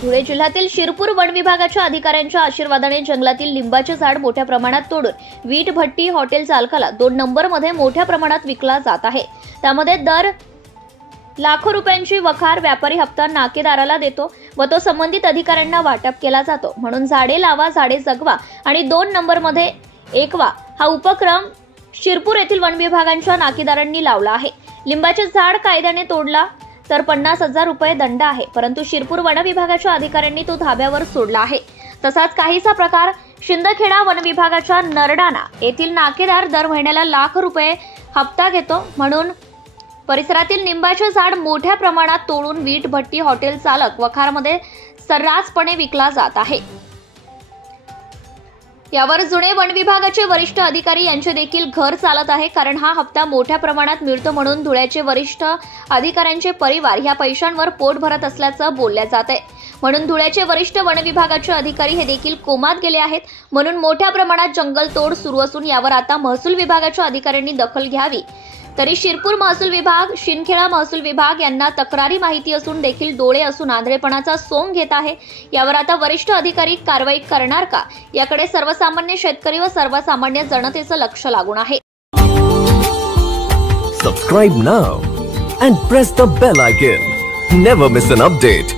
धुळे जिल्ह्यातील शिरपूर वन विभागाच्या अधिकाऱ्यांच्या आशीर्वादाने जंगलातील लिंबाचे झाड मोठ्या प्रमाणात तोडून वीट भट्टी हॉटेल चालकाला 2 नंबरमध्ये मोठ्या प्रमाणात विकला जात आहे। त्यामध्ये दर लाखो रुपयांची वखार व्यापारी हप्ता नाकेदाराला देतो व तो संबंधित अधिकाऱ्यांना वाटप केला जातो। म्हणून झाडे लावा झाडे जगवा आणि 2 नंबरमध्ये एकवा हा उपक्रम शिरपूर येथील वन विभागाच्या नाकेदारांनी लावला आहे। लिंबाचे झाड कायद्याने तोडला तर 50,000 रुपये दंड आहे, परंतु शिरपूर वन विभागाच्या अधिकाऱ्यांनी तो धाब्यावर सोडला आहे। तसाच काहीसा प्रकार शिंदखेडा वन विभागाच्या नरडाणा येथील नाकेदार दर महिन्याला लाख रुपये हप्ता घेतो। म्हणून परिसरातील लिंबाचे झाड मोठ्या प्रमाणात तोडून वीट भट्टी हॉटेल चालक वखारमध्ये सर्रासपणे विकला जात आहे। यावर जुने वन विभागाचे वरिष्ठ अधिकारी यांचे देखील घर चालत आहे, कारण हा हप्ता मोठ्या प्रमाणात मिळतो म्हणून धुळ्याचे वरिष्ठ अधिकाऱ्यांचे परिवार ह्या पैशांवर पोट भरत असल्याचं बोलल्या जात आहे। म्हणून धुळ्याचे वरिष्ठ वन विभागाचे अधिकारी हे देखील कोमात गेले आहेत। म्हणून मोठ्या प्रमाणात जंगल तोड सुरू असून यावर आता महसूल विभागाच्या अधिकाऱ्यांनी दखल घ्यावी। तरी शिरपूर महसूल विभाग, शिंदखेडा महसूल विभाग यांना तक्रारी माहिती असून देखील डोळे असून आंधळेपणाचा सोंग घेत आहे। यावर आता वरिष्ठ अधिकारी कारवाई करणार का, याकडे सर्वसामान्य शेतकरी व सर्वसामान्य जनतेचं लक्ष लागून आहे। Subscribe now and press the bell icon. Never miss an update.